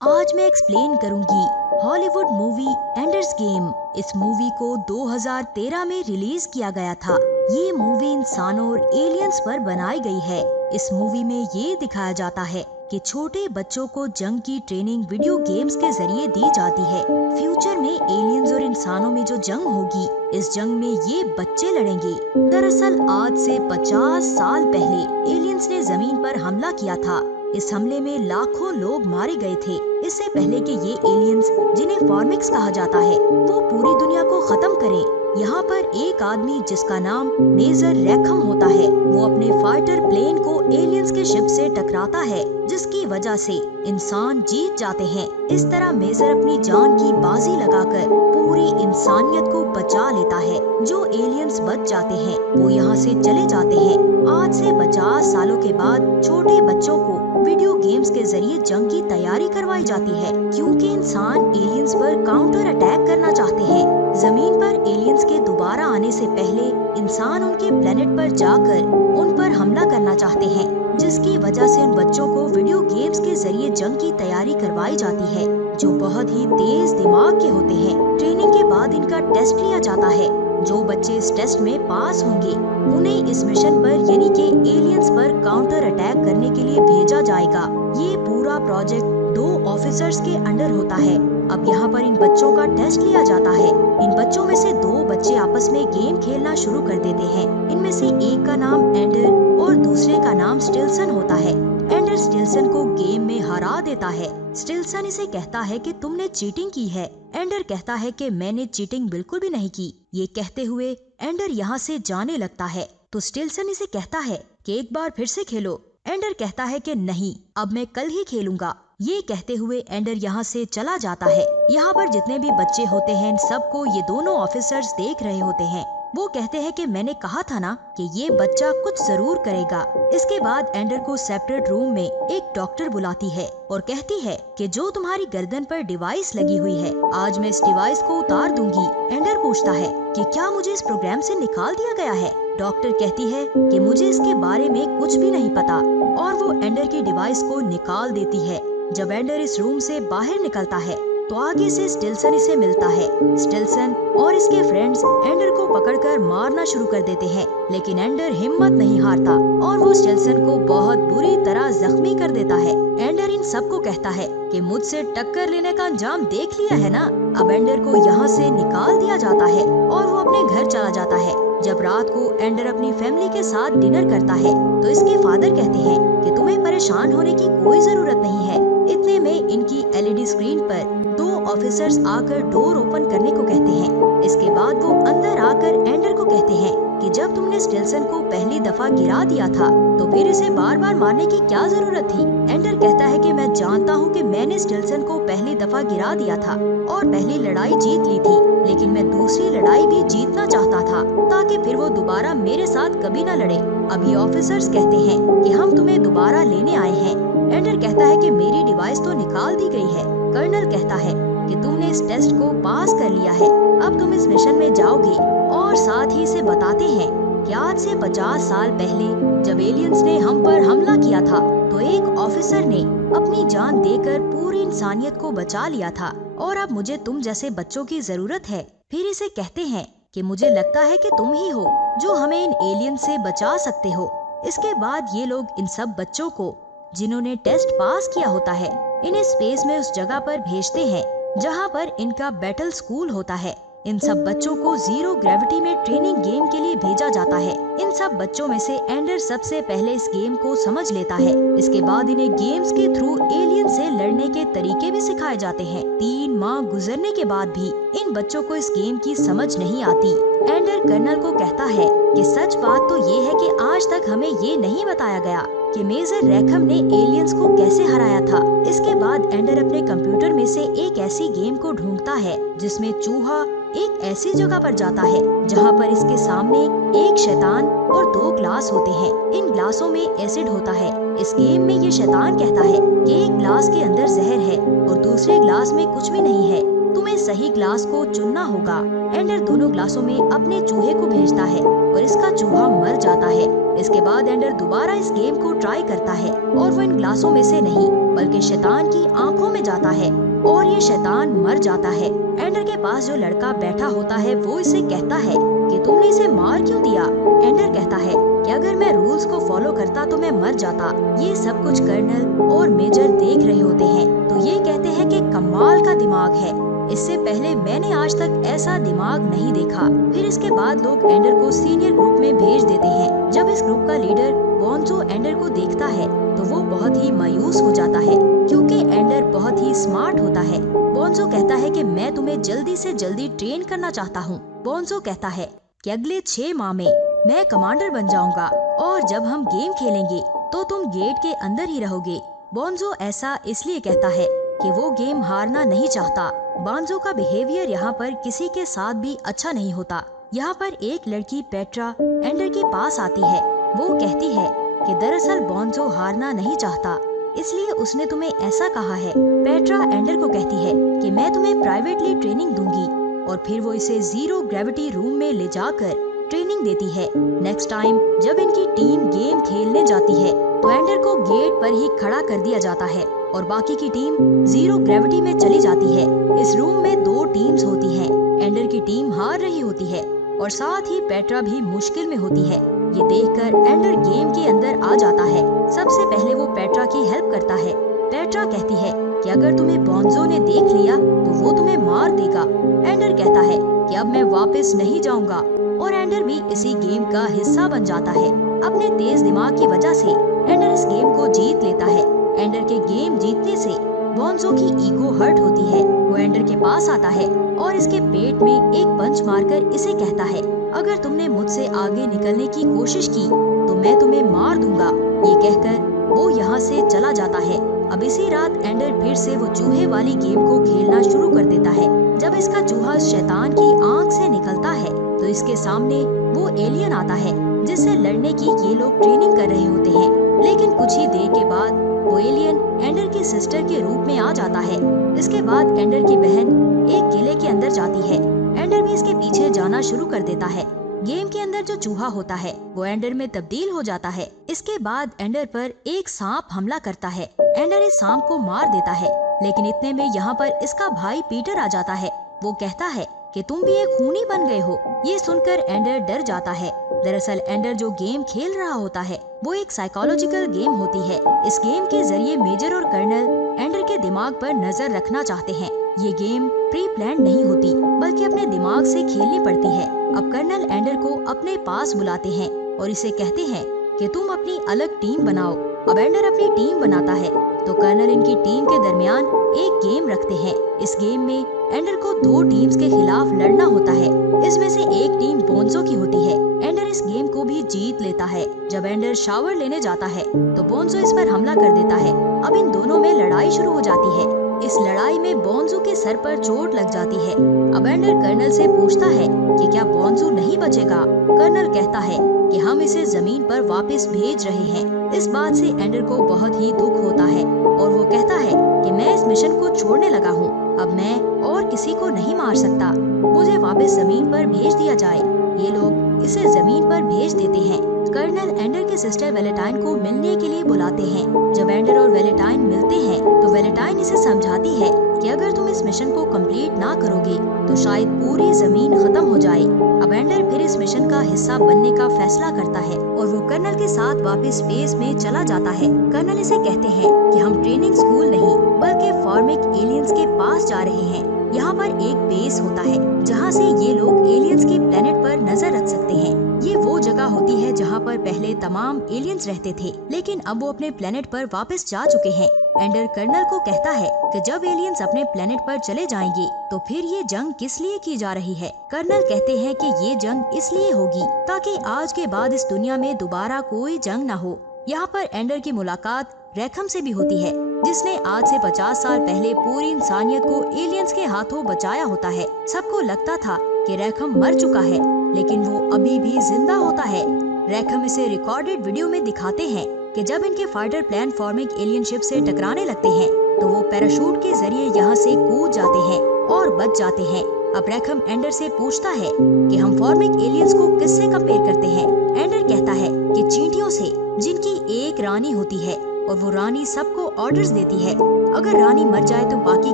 आज मैं एक्सप्लेन करूंगी हॉलीवुड मूवी एंडर्स गेम। इस मूवी को 2013 में रिलीज किया गया था। ये मूवी इंसानों और एलियंस पर बनाई गई है। इस मूवी में ये दिखाया जाता है कि छोटे बच्चों को जंग की ट्रेनिंग वीडियो गेम्स के जरिए दी जाती है। फ्यूचर में एलियंस और इंसानों में जो जंग होगी, इस जंग में ये बच्चे लड़ेंगे। दरअसल आज से 50 साल पहले एलियंस ने जमीन पर हमला किया था। इस हमले में लाखों लोग मारे गए थे। इससे पहले कि ये एलियंस, जिन्हें फॉर्मिक्स कहा जाता है, वो पूरी दुनिया को खत्म करें, यहाँ पर एक आदमी जिसका नाम मेजर रैखम होता है, वो अपने फाइटर प्लेन को एलियंस के शिप से टकराता है, जिसकी वजह से इंसान जीत जाते हैं। इस तरह मेजर अपनी जान की बाजी लगाकर पूरी इंसानियत को बचा लेता है। जो एलियंस बच जाते हैं वो यहाँ से चले जाते हैं। आज से 50 सालों के बाद छोटे बच्चों को वीडियो गेम्स के जरिए जंग की तैयारी करवाई जाती है, क्योंकि इंसान एलियंस पर काउंटर अटैक करना चाहते हैं। जमीन पर एलियंस के दोबारा आने से पहले इंसान उनके प्लेनेट पर जाकर उन पर हमला करना चाहते हैं, जिसकी वजह से उन बच्चों को वीडियो गेम्स के जरिए जंग की तैयारी करवाई जाती है, जो बहुत ही तेज दिमाग के होते हैं। ट्रेनिंग के बाद इनका टेस्ट लिया जाता है। जो बच्चे इस टेस्ट में पास होंगे उन्हें इस मिशन पर यानी कि एलियंस पर काउंटर अटैक करने के लिए भेजा जाएगा। ये पूरा प्रोजेक्ट 2 ऑफिसर्स के अंडर होता है। अब यहाँ पर इन बच्चों का टेस्ट लिया जाता है। इन बच्चों में से 2 बच्चे आपस में गेम खेलना शुरू कर देते हैं। इनमें से एक का नाम एंडर और दूसरे का नाम स्टिल्सन होता है। एंडर स्टिल्सन को गेम में हरा देता है। स्टिल्सन इसे कहता है कि तुमने चीटिंग की है। एंडर कहता है कि मैंने चीटिंग बिल्कुल भी नहीं की। ये कहते हुए एंडर यहाँ से जाने लगता है, तो स्टिल्सन इसे कहता है कि एक बार फिर से खेलो। एंडर कहता है कि नहीं, अब मैं कल ही खेलूंगा। ये कहते हुए एंडर यहाँ से चला जाता है। यहाँ पर जितने भी बच्चे होते हैं, इन सबको ये दोनों ऑफिसर्स देख रहे होते हैं। वो कहते हैं कि मैंने कहा था ना कि ये बच्चा कुछ जरूर करेगा। इसके बाद एंडर को सेपरेट रूम में एक डॉक्टर बुलाती है और कहती है कि जो तुम्हारी गर्दन पर डिवाइस लगी हुई है, आज मैं इस डिवाइस को उतार दूंगी। एंडर पूछता है कि क्या मुझे इस प्रोग्राम से निकाल दिया गया है। डॉक्टर कहती है कि मुझे इसके बारे में कुछ भी नहीं पता, और वो एंडर की डिवाइस को निकाल देती है। जब एंडर इस रूम से बाहर निकलता है तो आगे से स्टिल्सन इसे मिलता है। स्टिल्सन और इसके फ्रेंड्स एंडर को पकड़कर मारना शुरू कर देते हैं, लेकिन एंडर हिम्मत नहीं हारता और वो स्टिल्सन को बहुत बुरी तरह जख्मी कर देता है। एंडर इन सबको कहता है कि मुझसे टक्कर लेने का अंजाम देख लिया है ना। अब एंडर को यहाँ से निकाल दिया जाता है और वो अपने घर चला जाता है। जब रात को एंडर अपनी फैमिली के साथ डिनर करता है तो इसके फादर कहते हैं कि तुम्हें परेशान होने की कोई जरूरत नहीं है। इतने में इनकी एलईडी स्क्रीन पर 2 ऑफिसर्स आकर डोर ओपन करने को कहते हैं। इसके बाद वो अंदर आकर एंडर को कहते हैं कि जब तुमने स्टिल्सन को पहली दफा गिरा दिया था तो फिर इसे बार बार मारने की क्या जरूरत थी। एंडर कहता है कि मैं जानता हूँ कि मैंने स्टिल्सन को पहली दफा गिरा दिया था और पहली लड़ाई जीत ली थी, लेकिन मैं दूसरी लड़ाई भी जीतना चाहता था ताकि फिर वो दोबारा मेरे साथ कभी न लड़े। अब ये ऑफिसर्स कहते हैं कि हम तुम्हें दोबारा लेने आए हैं। एंडर कहता है कि मेरी डिवाइस तो निकाल दी गई है। कर्नल कहता है कि तुमने इस टेस्ट को पास कर लिया है, अब तुम इस मिशन में जाओगे। और साथ ही इसे बताते हैं कि आज से 50 साल पहले जब एलियंस ने हम पर हमला किया था तो एक ऑफिसर ने अपनी जान देकर पूरी इंसानियत को बचा लिया था, और अब मुझे तुम जैसे बच्चों की जरूरत है। फिर इसे कहते हैं कि मुझे लगता है कि तुम ही हो जो हमें इन एलियन से बचा सकते हो। इसके बाद ये लोग इन सब बच्चों को जिन्होंने टेस्ट पास किया होता है, इन्हें स्पेस में उस जगह पर भेजते हैं जहां पर इनका बैटल स्कूल होता है। इन सब बच्चों को जीरो ग्रेविटी में ट्रेनिंग गेम के लिए भेजा जाता है। इन सब बच्चों में से एंडर सबसे पहले इस गेम को समझ लेता है। इसके बाद इन्हें गेम्स के थ्रू एलियन से लड़ने के तरीके भी सिखाए जाते हैं। 3 माह गुजरने के बाद भी इन बच्चों को इस गेम की समझ नहीं आती। एंडर कर्नल को कहता है कि सच बात तो ये है कि आज तक हमें ये नहीं बताया गया कि मेजर रैखम ने एलियंस को कैसे हराया था। इसके बाद एंडर अपने कंप्यूटर में से एक ऐसी गेम को ढूंढता है जिसमें चूहा एक ऐसी जगह पर जाता है जहां पर इसके सामने एक शैतान और 2 ग्लास होते हैं। इन ग्लासों में एसिड होता है। इस गेम में ये शैतान कहता है कि एक ग्लास के अंदर जहर है और दूसरे ग्लास में कुछ भी नहीं है। तो तुम्हें सही ग्लास को चुनना होगा। एंडर दोनों ग्लासों में अपने चूहे को भेजता है और इसका चूहा मर जाता है। इसके बाद एंडर दोबारा इस गेम को ट्राई करता है और वो इन ग्लासों में से नहीं बल्कि शैतान की आंखों में जाता है और ये शैतान मर जाता है। एंडर के पास जो लड़का बैठा होता है वो इसे कहता है कि तुमने इसे मार क्यों दिया। एंडर कहता है कि अगर मैं रूल्स को फॉलो करता तो मैं मर जाता। ये सब कुछ कर्नल और मेजर देख रहे होते हैं तो ये कहते हैं कि कमाल का दिमाग है, इससे पहले मैंने आज तक ऐसा दिमाग नहीं देखा। फिर इसके बाद लोग एंडर को सीनियर ग्रुप में भेज देते हैं। जब इस ग्रुप का लीडर बोंजो एंडर को देखता है तो वो बहुत ही मायूस हो जाता है क्योंकि एंडर बहुत ही स्मार्ट होता है। बोंजो कहता है कि मैं तुम्हें जल्दी से जल्दी ट्रेन करना चाहता हूँ। बोंजो कहता है कि अगले 6 माह में मैं कमांडर बन जाऊंगा और जब हम गेम खेलेंगे तो तुम गेट के अंदर ही रहोगे। बोंजो ऐसा इसलिए कहता है कि वो गेम हारना नहीं चाहता। बोंजो का बिहेवियर यहाँ पर किसी के साथ भी अच्छा नहीं होता। यहाँ पर एक लड़की पेट्रा एंडर के पास आती है। वो कहती है कि दरअसल बोंजो हारना नहीं चाहता, इसलिए उसने तुम्हें ऐसा कहा है। पेट्रा एंडर को कहती है कि मैं तुम्हें प्राइवेटली ट्रेनिंग दूंगी और फिर वो इसे 0 ग्रेविटी रूम में ले जाकर ट्रेनिंग देती है। नेक्स्ट टाइम जब इनकी टीम गेम खेलने जाती है तो एंडर को गेट पर ही खड़ा कर दिया जाता है और बाकी की टीम 0 ग्रेविटी में चली जाती है। इस रूम में 2 टीम्स होती हैं। एंडर की टीम हार रही होती है और साथ ही पेट्रा भी मुश्किल में होती है। ये देखकर एंडर गेम के अंदर आ जाता है। सबसे पहले वो पेट्रा की हेल्प करता है। पेट्रा कहती है कि अगर तुम्हें बोंजो ने देख लिया तो वो तुम्हें मार देगा। एंडर कहता है कि अब मैं वापस नहीं जाऊंगा और एंडर भी इसी गेम का हिस्सा बन जाता है। अपने तेज दिमाग की वजह से एंडर इस गेम को जीत लेता है। एंडर के गेम जीतने से बोंजो की ईगो हर्ट होती है। वो एंडर के पास आता है और इसके पेट में एक पंच मारकर इसे कहता है अगर तुमने मुझसे आगे निकलने की कोशिश की तो मैं तुम्हें मार दूंगा। ये कहकर वो यहाँ से चला जाता है। अब इसी रात एंडर फिर से वो चूहे वाली गेम को खेलना शुरू कर देता है। जब इसका चूहा शैतान की आंख से निकलता है तो इसके सामने वो एलियन आता है जिससे लड़ने की ये लोग ट्रेनिंग कर रहे होते हैं। लेकिन कुछ ही देर के बाद वो एलियन एंडर की सिस्टर के रूप में आ जाता है। इसके बाद एंडर की बहन एक किले के अंदर जाती है। एंडर भी इसके पीछे जाना शुरू कर देता है। गेम के अंदर जो चूहा होता है वो एंडर में तब्दील हो जाता है। इसके बाद एंडर पर एक सांप हमला करता है। एंडर इस सांप को मार देता है, लेकिन इतने में यहाँ पर इसका भाई पीटर आ जाता है। वो कहता है कि तुम भी एक खूनी बन गए हो। ये सुनकर एंडर डर जाता है। दरअसल एंडर जो गेम खेल रहा होता है वो एक साइकोलॉजिकल गेम होती है। इस गेम के जरिए मेजर और कर्नल एंडर के दिमाग पर नजर रखना चाहते हैं। ये गेम प्री प्लान नहीं होती बल्कि अपने दिमाग से खेलनी पड़ती है। अब कर्नल एंडर को अपने पास बुलाते हैं और इसे कहते हैं कि तुम अपनी अलग टीम बनाओ। अब एंडर अपनी टीम बनाता है तो कर्नल इनकी टीम के दरमियान एक गेम रखते हैं। इस गेम में एंडर को 2 टीम्स के खिलाफ लड़ना होता है। इसमें से एक टीम बोंजो की होती है। एंडर इस गेम को भी जीत लेता है। जब एंडर शावर लेने जाता है तो बोंजो इस पर हमला कर देता है। अब इन दोनों में लड़ाई शुरू हो जाती है। इस लड़ाई में बोंजो के सर पर चोट लग जाती है। अब एंडर कर्नल से पूछता है कि क्या बोंजो नहीं बचेगा। कर्नल कहता है कि हम इसे जमीन पर वापस भेज रहे हैं। इस बात से एंडर को बहुत ही दुख होता है और वो कहता है कि मैं इस मिशन को छोड़ने लगा हूँ। अब मैं और किसी को नहीं मार सकता। मुझे वापस जमीन पर भेज दिया जाए। ये लोग इसे जमीन पर भेज देते हैं। कर्नल एंडर की सिस्टर वेलेंटाइन को मिलने के लिए बुलाते हैं। जब एंडर और वेलेंटाइन मिलते हैं तो वेलेंटाइन इसे समझाती है कि अगर तुम इस मिशन को कंप्लीट ना करोगे तो शायद पूरी जमीन खत्म हो जाए। अब एंडर फिर इस मिशन का हिस्सा बनने का फैसला करता है और वो कर्नल के साथ वापस स्पेस में चला जाता है। कर्नल इसे कहते हैं कि हम ट्रेनिंग स्कूल नहीं बल्कि फॉर्मिक एलियंस के पास जा रहे हैं। यहाँ पर एक बेस होता है जहाँ से ये लोग एलियंस के प्लेनेट पर नजर रख सकते हैं। ये वो जगह होती है जहाँ पर पहले तमाम एलियंस रहते थे, लेकिन अब वो अपने प्लेनेट पर वापस जा चुके हैं। एंडर कर्नल को कहता है कि जब एलियंस अपने प्लेनेट पर चले जाएंगे तो फिर ये जंग किस लिए की जा रही है। कर्नल कहते हैं कि ये जंग इसलिए होगी ताकि आज के बाद इस दुनिया में दोबारा कोई जंग न हो। यहाँ पर एंडर की मुलाकात रैखम से भी होती है जिसने आज से 50 साल पहले पूरी इंसानियत को एलियंस के हाथों बचाया होता है। सबको लगता था कि रैखम मर चुका है, लेकिन वो अभी भी जिंदा होता है। रैखम इसे रिकॉर्डेड वीडियो में दिखाते हैं कि जब इनके fighter plane formic alien ship से टकराने लगते हैं तो वो पैराशूट के जरिए यहाँ से कूद जाते हैं और बच जाते हैं। अब रेखम एंडर से पूछता है कि हम फॉर्मिक एलियंस को किससे कंपेयर करते हैं। एंडर कहता है कि चींटियों से, जिनकी एक रानी होती है और वो रानी सबको ऑर्डर्स देती है। अगर रानी मर जाए तो बाकी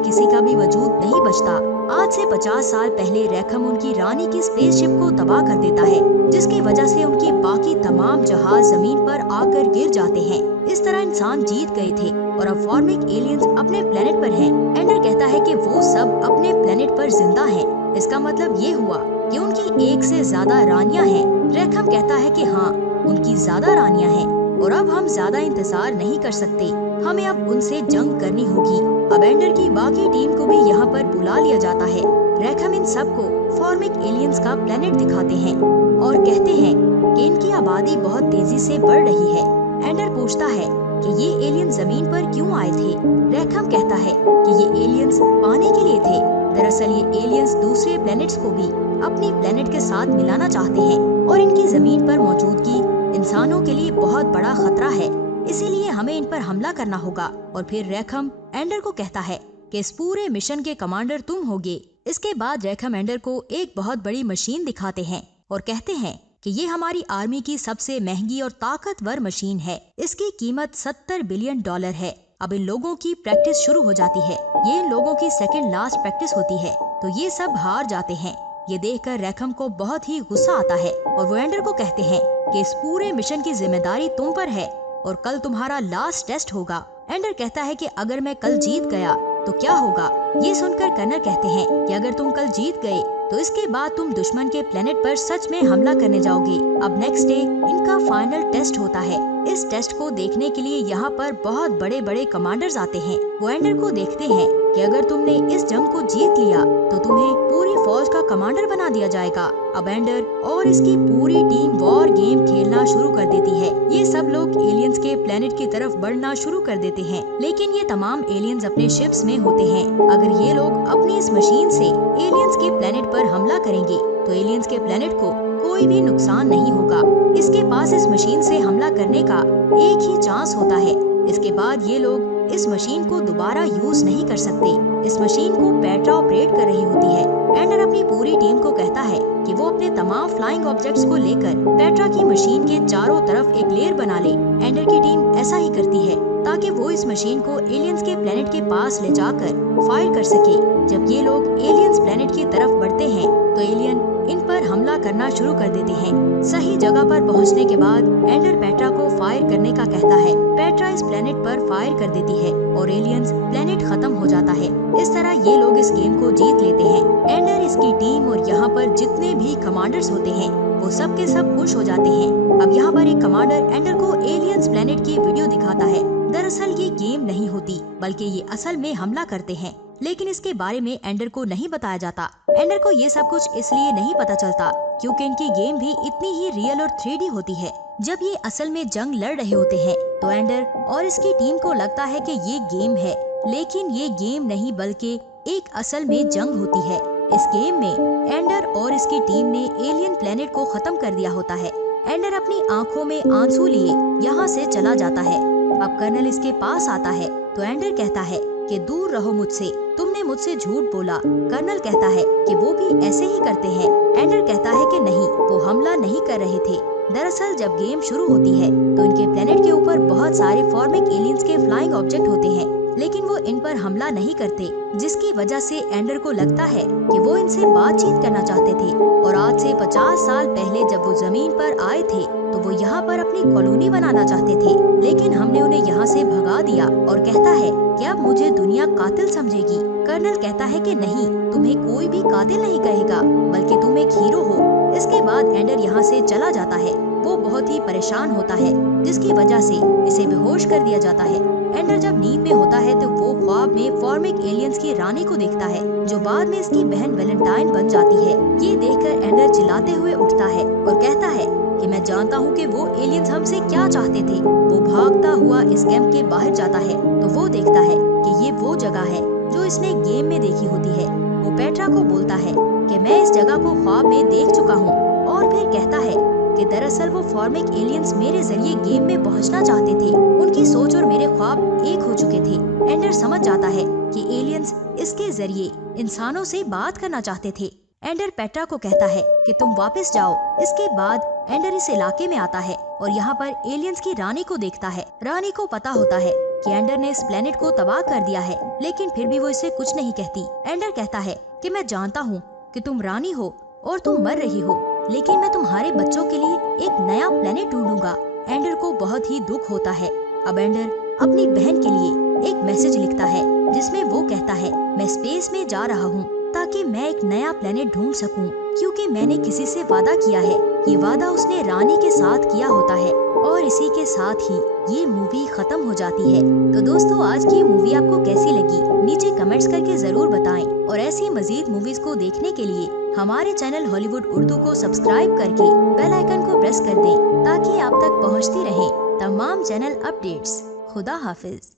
किसी का भी वजूद नहीं बचता। आज से 50 साल पहले रेखम उनकी रानी की स्पेसशिप को तबाह कर देता है, जिसकी वजह से उनकी बाकी तमाम जहाज जमीन पर आकर गिर जाते हैं। इस तरह इंसान जीत गए थे और अब फॉर्मिक एलियंस अपने प्लेनेट पर हैं। एंडर कहता है कि वो सब अपने प्लेनेट पर जिंदा हैं। इसका मतलब ये हुआ कि उनकी एक से ज्यादा रानियां हैं। रेखम कहता है कि हाँ, उनकी ज्यादा रानियां हैं और अब हम ज्यादा इंतजार नहीं कर सकते, हमें अब उनसे जंग करनी होगी। अब एंडर की बाकी टीम को भी यहाँ पर बुला लिया जाता है। रेखम इन सबको फॉर्मिक एलियंस का प्लेनेट दिखाते हैं और कहते हैं कि इनकी आबादी बहुत तेजी से बढ़ रही है। एंडर पूछता है कि ये एलियन जमीन पर क्यों आए थे। रेखम कहता है कि ये एलियंस पाने के लिए थे। दरअसल ये एलियंस दूसरे प्लेनेट्स को भी अपनी प्लेनेट के साथ मिलाना चाहते हैं और इनकी जमीन पर मौजूदगी इंसानों के लिए बहुत बड़ा खतरा है, इसीलिए हमें इन पर हमला करना होगा। और फिर रेखम एंडर को कहता है कि इस पूरे मिशन के कमांडर तुम होगे। इसके बाद रेखम एंडर को एक बहुत बड़ी मशीन दिखाते हैं और कहते हैं कि ये हमारी आर्मी की सबसे महंगी और ताकतवर मशीन है। इसकी कीमत $70 बिलियन है। अब इन लोगों की प्रैक्टिस शुरू हो जाती है। ये इन लोगों की सेकंड लास्ट प्रैक्टिस होती है, तो ये सब हार जाते हैं। ये देखकर रेखम को बहुत ही गुस्सा आता है और वो एंडर को कहते हैं कि इस पूरे मिशन की जिम्मेदारी तुम पर है और कल तुम्हारा लास्ट टेस्ट होगा। एंडर कहता है कि अगर मैं कल जीत गया तो क्या होगा। ये सुनकर कर्नल कहते हैं कि अगर तुम कल जीत गए तो इसके बाद तुम दुश्मन के प्लेनेट पर सच में हमला करने जाओगे। अब नेक्स्ट डे इनका फाइनल टेस्ट होता है। इस टेस्ट को देखने के लिए यहाँ पर बहुत बड़े बड़े कमांडर्स आते हैं। वो एंडर को देखते हैं कि अगर तुमने इस जंग को जीत लिया तो तुम्हें पूरी फौज का कमांडर बना दिया जाएगा। अब एंडर और इसकी पूरी टीम वॉर गेम खेलना शुरू कर देती है। ये सब लोग एलियंस के प्लेनेट की तरफ बढ़ना शुरू कर देते हैं, लेकिन ये तमाम एलियंस अपने शिप्स में होते हैं। अगर ये लोग अपनी इस मशीन से एलियंस के प्लेनेट पर हमला करेंगे तो एलियंस के प्लेनेट को कोई भी नुकसान नहीं होगा। इसके पास इस मशीन से हमला करने का एक ही चांस होता है। इसके बाद ये लोग इस मशीन को दोबारा यूज नहीं कर सकते। इस मशीन को पेट्रा ऑपरेट कर रही होती है। एंडर अपनी पूरी टीम को कहता है कि वो अपने तमाम फ्लाइंग ऑब्जेक्ट्स को लेकर पेट्रा की मशीन के चारों तरफ एक लेयर बना ले। एंडर की टीम ऐसा ही करती है ताकि वो इस मशीन को एलियंस के प्लेनेट के पास ले जाकर फायर कर सके। जब ये लोग एलियंस प्लेनेट की तरफ बढ़ते हैं तो एलियन इन पर हमला करना शुरू कर देते हैं। सही जगह पर पहुंचने के बाद एंडर पेट्रा को फायर करने का कहता है। पेट्रा इस प्लेनेट पर फायर कर देती है और एलियंस प्लेनेट खत्म हो जाता है। इस तरह ये लोग इस गेम को जीत लेते हैं। एंडर, इसकी टीम और यहाँ पर जितने भी कमांडर्स होते हैं वो सब के सब खुश हो जाते हैं। अब यहाँ पर एक कमांडर एंडर को एलियंस प्लेनेट की वीडियो दिखाता है। दरअसल ये गेम नहीं होती बल्कि ये असल में हमला करते हैं, लेकिन इसके बारे में एंडर को नहीं बताया जाता। एंडर को ये सब कुछ इसलिए नहीं पता चलता क्योंकि इनकी गेम भी इतनी ही रियल और 3D होती है। जब ये असल में जंग लड़ रहे होते हैं तो एंडर और इसकी टीम को लगता है कि ये गेम है, लेकिन ये गेम नहीं बल्कि एक असल में जंग होती है। इस गेम में एंडर और इसकी टीम ने एलियन प्लेनेट को खत्म कर दिया होता है। एंडर अपनी आंखों में आंसू लिए यहाँ से चला जाता है। अब कर्नल इसके पास आता है तो एंडर कहता है कि दूर रहो मुझसे, तुमने मुझसे झूठ बोला। कर्नल कहता है कि वो भी ऐसे ही करते हैं। एंडर कहता है कि नहीं, वो हमला नहीं कर रहे थे। दरअसल जब गेम शुरू होती है तो इनके प्लेनेट के ऊपर बहुत सारे फॉर्मिक एलियंस के फ्लाइंग ऑब्जेक्ट होते हैं, लेकिन वो इन पर हमला नहीं करते, जिसकी वजह से एंडर को लगता है कि वो इनसे बातचीत करना चाहते थे। और आज से 50 साल पहले जब वो जमीन पर आए थे तो वो यहाँ पर अपनी कॉलोनी बनाना चाहते थे, लेकिन हमने उन्हें यहाँ से भगा दिया। और कहता है कि अब मुझे दुनिया कातिल समझेगी। कर्नल कहता है कि नहीं, तुम्हें कोई भी कातिल नहीं कहेगा, बल्कि तुम एक हीरो हो। इसके बाद एंडर यहाँ से चला जाता है। वो बहुत ही परेशान होता है, जिसकी वजह से इसे बेहोश कर दिया जाता है। एंडर जब नींद में होता है तो वो ख्वाब में फॉर्मिक एलियंस की रानी को देखता है, जो बाद में इसकी बहन वैलेंटाइन बन जाती है। ये देखकर एंडर चिल्लाते हुए उठता है और कहता है कि मैं जानता हूँ कि वो एलियंस हमसे क्या चाहते थे। वो भागता हुआ इस कैंप के बाहर जाता है तो वो देखता है कि ये वो जगह है जो इसने गेम में देखी होती है। वो पेट्रा को बोलता है कि मैं इस जगह को ख्वाब में देख चुका हूँ, और फिर कहता है कि दरअसल वो फॉर्मिक एलियंस मेरे जरिए गेम में पहुंचना चाहते थे। उनकी सोच और मेरे ख्वाब एक हो चुके थे। एंडर समझ जाता है कि एलियंस इसके जरिए इंसानों से बात करना चाहते थे। एंडर पेट्रा को कहता है कि तुम वापस जाओ। इसके बाद एंडर इस इलाके में आता है और यहाँ पर एलियंस की रानी को देखता है। रानी को पता होता है कि एंडर ने इस प्लेनेट को तबाह कर दिया है, लेकिन फिर भी वो इसे कुछ नहीं कहती। एंडर कहता है कि मैं जानता हूँ कि तुम रानी हो और तुम मर रही हो, लेकिन मैं तुम्हारे बच्चों के लिए एक नया प्लेनेट ढूंढूंगा। एंडर को बहुत ही दुख होता है। अब एंडर अपनी बहन के लिए एक मैसेज लिखता है जिसमें वो कहता है, मैं स्पेस में जा रहा हूँ ताकि मैं एक नया प्लेनेट ढूंढ सकूं, क्योंकि मैंने किसी से वादा किया है। ये वादा उसने रानी के साथ किया होता है और इसी के साथ ही ये मूवी खत्म हो जाती है। तो दोस्तों, आज की मूवी आपको कैसी लगी नीचे कमेंट्स करके जरूर बताएं और ऐसी मजीद मूवीज को देखने के लिए हमारे चैनल हॉलीवुड उर्दू को सब्सक्राइब करके बेल आइकन को प्रेस कर दें ताकि आप तक पहुंचती रहे तमाम चैनल अपडेट्स। खुदा हाफिज।